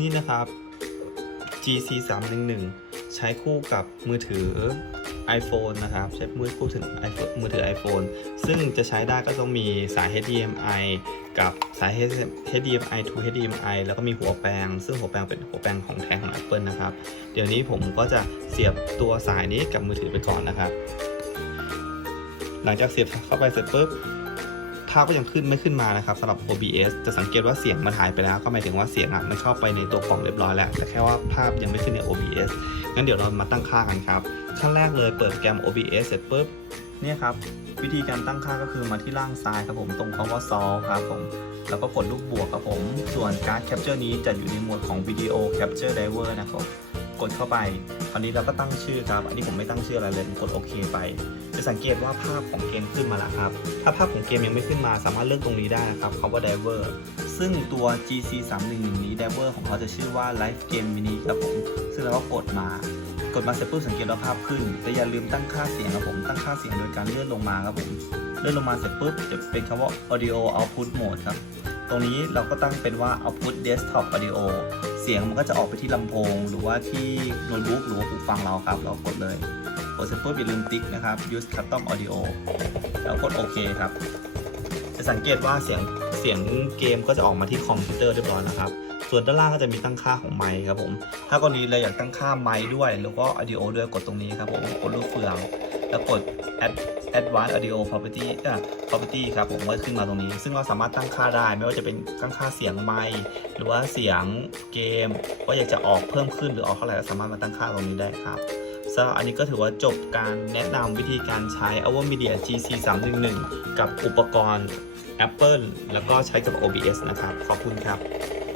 นี่นะครับ GC 3 1 1ใช้คู่กับมือถือ iPhone นะครับ ใช้มือคู่ถึง iPhone มือถือ iPhone ซึ่งจะใช้ได้ก็ต้องมีสาย HDMI กับสาย HDMI to HDMI แล้วก็มีหัวแปลง ซึ่งหัวแปลงเป็นหัวแปลงของแท้ของ Apple นะครับ เดี๋ยวนี้ผมก็จะเสียบตัวสายนี้กับมือถือไปก่อนนะครับ หลังจากเสียบเข้าไปเสร็จปุ๊บ ภาพก็ยังขึ้นไม่ขึ้นมานะครับสำหรับ OBS จะสังเกตว่าเสียงมันหายไปแล้ว ก็หมายถึงว่าเสียงอะมันเข้าไปในตัวกล่องเรียบร้อยแล้ว แต่แค่ว่าภาพยังไม่ขึ้นใน OBS งั้นเดี๋ยวเรามาตั้งค่ากันครับ ขั้นแรกเลยเปิดแกรม OBS เสร็จปุ๊บเนี่ยครับวิธีการตั้งค่าก็คือมาที่ล่างซ้ายครับผมตรงคำว่า solve ครับผมแล้วก็กดลูกบวกครับผม ส่วนการ์ด capture นี้จะอยู่ในหมวดของ video capture driver นะครับกดเข้าไป คราวนี้เราก็ตั้งชื่อครับ อันนี้ผมไม่ตั้งชื่ออะไรเลย กดโอเคไป จะสังเกตว่าภาพของเกมขึ้นมาแล้วครับ ถ้าภาพของเกมยังไม่ขึ้นมาสามารถเลือกตรงนี้ได้นะครับคำว่า diver ซึ่งตัว GC 3 1 1นี้ diver ของเขาจะชื่อว่า live game mini ครับผม ซึ่งเราก็กดมา กดมาเสร็จปุ๊บสังเกตว่าภาพขึ้น แต่อย่าลืมตั้งค่าเสียงครับผม ตั้งค่าเสียงโดยการเลื่อนลงมาครับผม เลื่อนลงมาเสร็จปุ๊บจะเป็นคำว่า audio output mode ครับ ตรงนี้เราก็ตั้งเป็นว่า output desktop audio เสียงมันก็จะออกไปที่ลำโพง หรือว่าที่โน้ตบุ๊กหรือว่าหูฟังเราครับ เรากดเลยกดเสร็จปุ๊บอย่าลืมติ๊กนะครับ use custom audio แล้วกดโอเคครับ จะสังเกตว่าเสียงเสียงเกมก็จะออกมาที่คอมพิวเตอร์เรียบร้อยแล้วครับ ส่วนด้านล่างก็จะมีตั้งค่าของไมค์ครับผม ถ้ากรณีเราอยากตั้งค่าไมค์ด้วยหรือว่า audio ด้วยกดตรงนี้ครับผมกดลูกเฟือง แล้วกด add advanced audio property อะ property ครับผมก็ขึ้นมาตรงนี้ ซึ่งเราสามารถตั้งค่าได้ ไม่ว่าจะเป็นตั้งค่าเสียงไมค์หรือว่าเสียงเกม ว่าอยากจะออกเพิ่มขึ้นหรือออกเท่าไหร่ก็สามารถมาตั้งค่าตรงนี้ได้ครับสำหรับอันนี้ก็ถือว่าจบการแนะนำวิธีการใช้ Our Media GC 3 1 1กับอุปกรณ์ Apple แล้วก็ใช้กับ OBS นะครับ ขอบคุณครับ